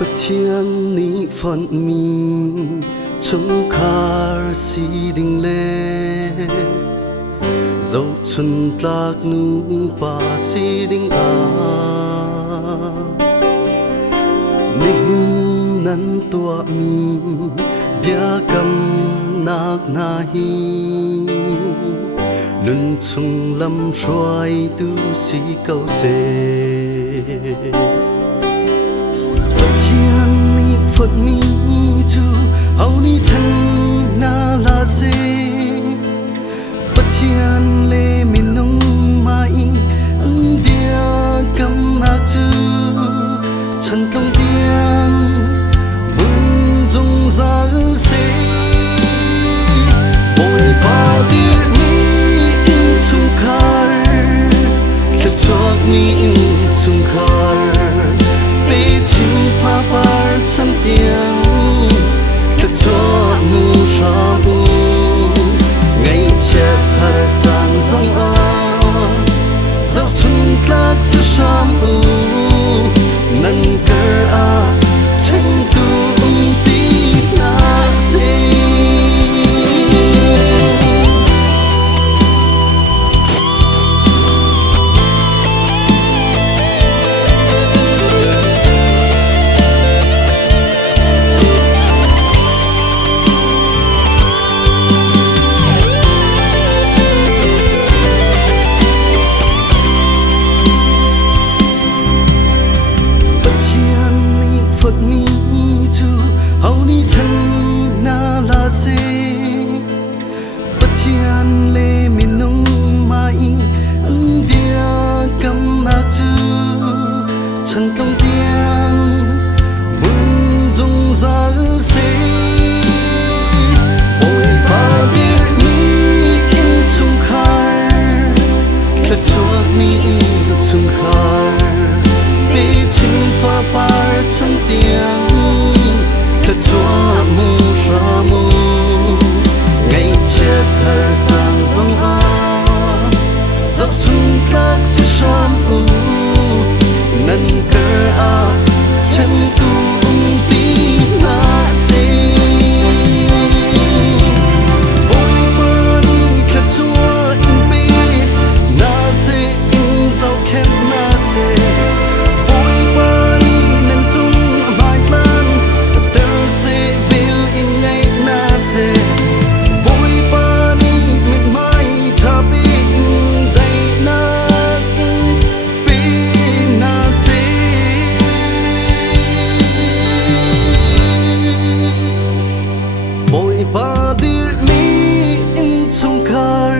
bất thiên ni phận mi chung khar si ding le dấu chân lạc nu pa si ding a nin nan tua mi bia kam nak na hi nun chung lam xoay tu si câu se thiên ni phật mi chu hầu ni thân na la se bất thiên lê min nung mai bia kam na chu chân công tiếng bung dung ra se bồi ba tir mi in chung khar khát chuộc mi in chung khar tê chim pha par chân tiếng khát chuộc mu sa mu ngày chết har chan zong a dấu chung lạc su sam u nan cơ a chân tu ti na se chân công tiếng bung dung ra se bồi ba tir mi in chung khar khát chuộc mi in chung khar tê chim pha par chân tiếng khát chuộc mu sa mu ngày chết har chan zong a dấu chung lạc su sam u nan cơ a chân tu ti na se bồi ba đi khát chua in bi na se in dấu khem na se bồi ba đi nan chung mai lan tơ se vil in ngày na se bồi ba đi mit mai tha bi in dai na in bồi ba dir mi in chung khar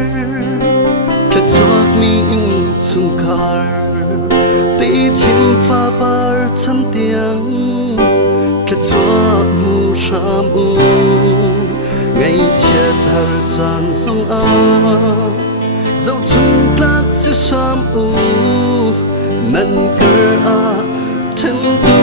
khát chuộc mi in chung khar tê chim pha par chân tiếng khát chuộc mu sa mu ngày chết har chan song a dấu chung lạc su sam u nan cơ a chân tu